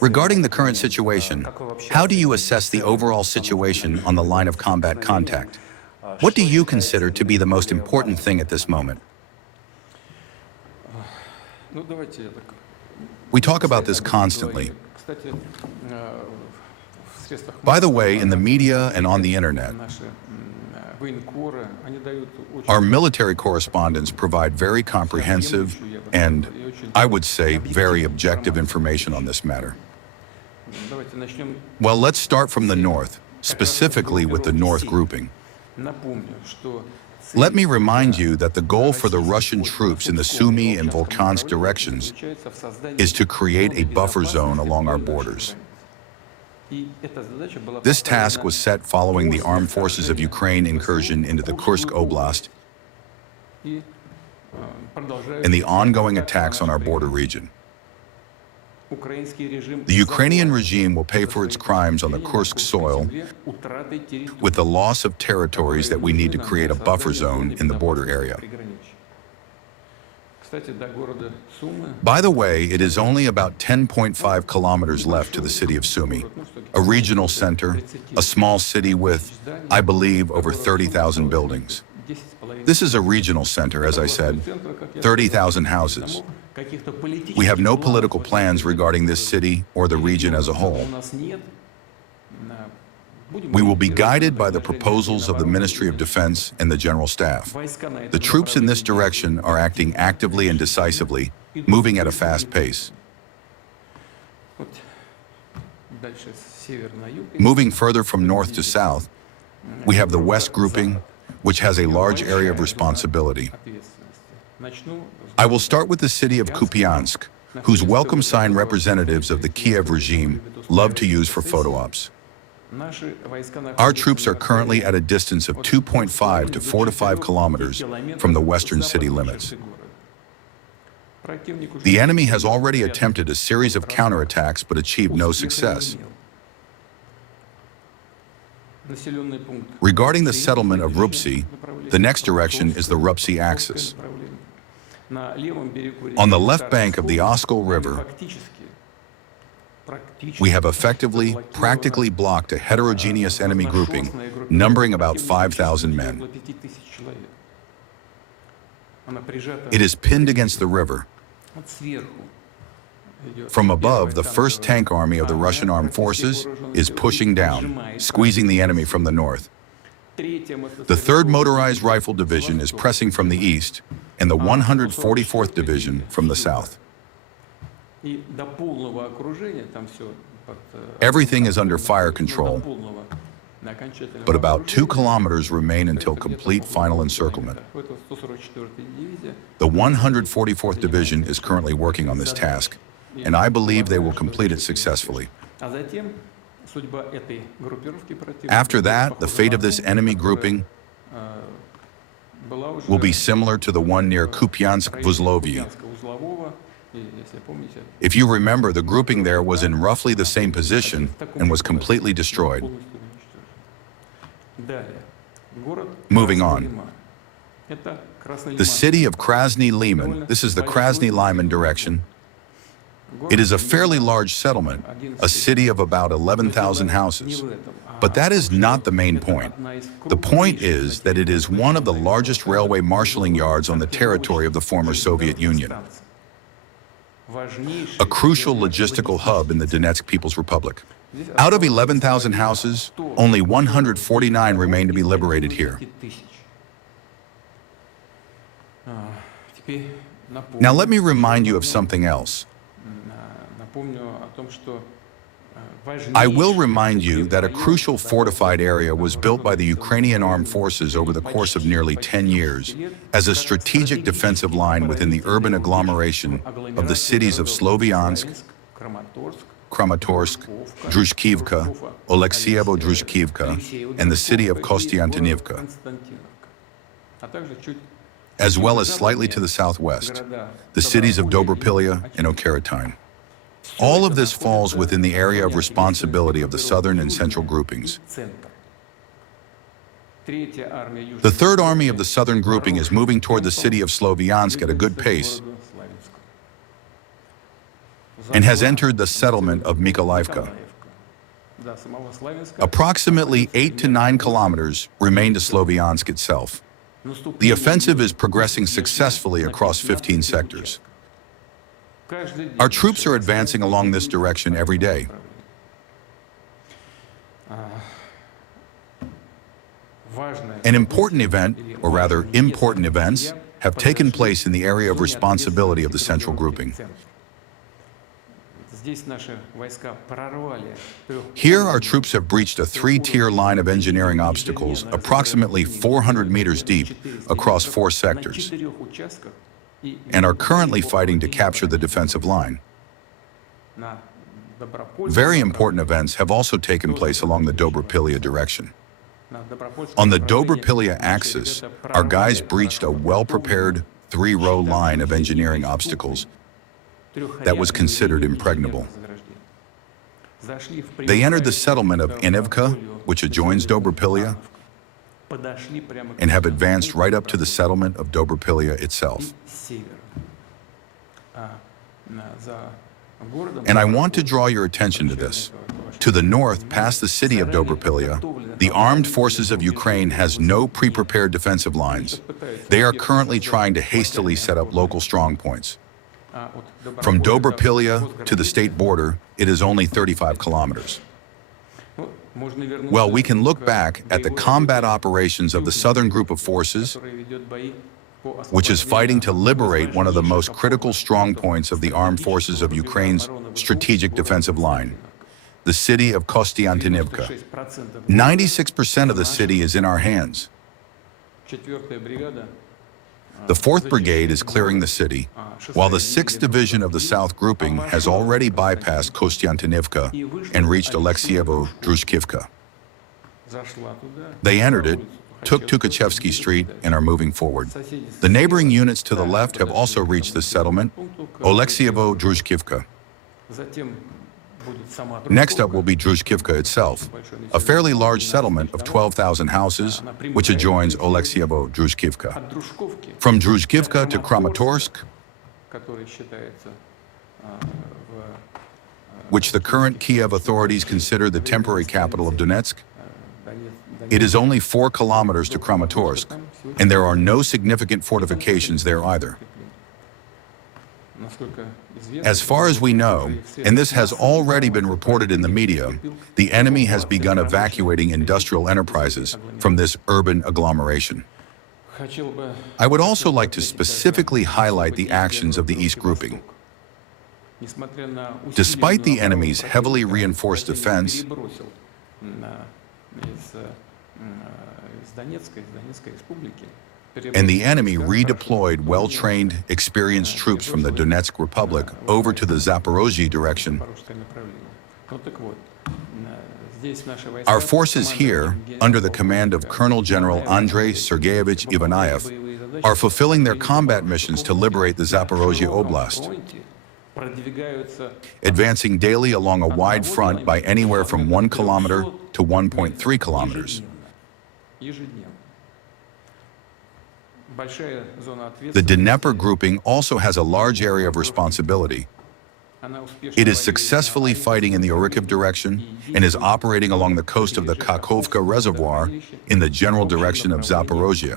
Regarding the current situation, how do you assess the overall situation on the line of combat contact? What do you consider to be the most important thing at this moment? We talk about this constantly. By the way, in the media and on the internet, our military correspondents provide very comprehensive and, I would say, very objective information on this matter. Well, let's start from the north, specifically with the North grouping. Let me remind you that the goal for the Russian troops in the Sumy and Vovchansk directions is to create a buffer zone along our borders. This task was set following the armed forces of Ukraine incursion into the Kursk Oblast and the ongoing attacks on our border region. The Ukrainian regime will pay for its crimes on the Kursk soil with the loss of territories that we need to create a buffer zone in the border area. By the way, it is only about 10.5 kilometers left to the city of Sumy, a regional center, a small city with, I believe, over 30,000 buildings. This is a regional center, as I said, 30,000 houses. We have no political plans regarding this city or the region as a whole. We will be guided by the proposals of the Ministry of Defense and the General Staff. The troops in this direction are acting actively and decisively, moving at a fast pace. Moving further from north to south, we have the West grouping, which has a large area of responsibility. I will start with the city of Kupiansk, whose welcome sign representatives of the Kiev regime love to use for photo ops. Our troops are currently at a distance of 2.5 to 4 to 5 kilometers from the western city limits. The enemy has already attempted a series of counterattacks but achieved no success. Regarding the settlement of Rupsi, the next direction is the Rupsi axis. On the left bank of the Oskol River, we have effectively, practically blocked a heterogeneous enemy grouping numbering about 5,000 men. It is pinned against the river. From above, the 1st Tank Army of the Russian Armed Forces is pushing down, squeezing the enemy from the north. The 3rd Motorized Rifle Division is pressing from the east, and the 144th Division from the south. Everything is under fire control, but about 2 kilometers remain until complete final encirclement. The 144th Division is currently working on this task, and I believe they will complete it successfully. After that, the fate of this enemy grouping will be similar to the one near Kupiansk, Sloviansk. If you remember, the grouping there was in roughly the same position and was completely destroyed. Moving on. The city of Krasnyi Lyman, this is the Krasnyi Lyman direction. It is a fairly large settlement, a city of about 11,000 houses. But that is not the main point. The point is that it is one of the largest railway marshalling yards on the territory of the former Soviet Union. A crucial logistical hub in the Donetsk People's Republic. Out of 11,000 houses, only 149 remain to be liberated here. Now let me remind you of something else. I will remind you that a crucial fortified area was built by the Ukrainian armed forces over the course of nearly 10 years as a strategic defensive line within the urban agglomeration of the cities of Sloviansk, Kramatorsk, Drushkivka, Oleksievo-Drushkivka, and the city of Kostiantynivka, as well as slightly to the southwest, the cities of Dobropillia and Okeratine. All of this falls within the area of responsibility of the southern and central groupings. The 3rd Army of the southern grouping is moving toward the city of Sloviansk at a good pace. and has entered the settlement of Mykolaievka. Approximately 8 to 9 kilometers remain to Sloviansk itself. The offensive is progressing successfully across 15 sectors. Our troops are advancing along this direction every day. An important event, or rather important events, have taken place in the area of responsibility of the central grouping. Here, our troops have breached a three-tier line of engineering obstacles approximately 400 meters deep across 4 sectors, and are currently fighting to capture the defensive line. Very important events have also taken place along the Dobropillia direction. On the Dobropillia axis, our guys breached a well-prepared 3-row line of engineering obstacles that was considered impregnable. They entered the settlement of Inivka, which adjoins Dobropillia, and have advanced right up to the settlement of Dobropillia itself. And I want to draw your attention to this. To the north, past the city of Dobropillia, the armed forces of Ukraine has no pre-prepared defensive lines. They are currently trying to hastily set up local strongpoints. From Dobropillia to the state border, it is only 35 kilometers. Well, we can look back at the combat operations of the southern group of forces, which is fighting to liberate one of the most critical strong points of the armed forces of Ukraine's strategic defensive line, the city of Kostiantynivka. 96% of the city is in our hands. The 4th Brigade is clearing the city, while the 6th Division of the South Grouping has already bypassed Kostiantynivka and reached Alexeyevo-Drushkivka. They entered it, took Tukachevsky Street, and are moving forward. The neighboring units to the left have also reached this settlement, Alexeyevo-Drushkivka. Next up will be Drushkivka itself, a fairly large settlement of 12,000 houses, which adjoins Alexeyevo-Drushkivka. From Drushkivka to Kramatorsk, which the current Kiev authorities consider the temporary capital of Donetsk, it is only 4 kilometers to Kramatorsk, and there are no significant fortifications there either. As far as we know, and this has already been reported in the media, the enemy has begun evacuating industrial enterprises from this urban agglomeration. I would also like to specifically highlight the actions of the East Grouping. Despite the enemy's heavily reinforced defense, and the enemy redeployed well-trained, experienced troops from the Donetsk Republic over to the Zaporozhye direction. Our forces here, under the command of Colonel General Andrei Sergeyevich Ivanayev, are fulfilling their combat missions to liberate the Zaporozhye Oblast, advancing daily along a wide front by anywhere from 1 kilometer to 1.3 kilometers. The Dnipro grouping also has a large area of responsibility. It is successfully fighting in the Orikhiv direction and is operating along the coast of the Kakhovka Reservoir in the general direction of Zaporozhye.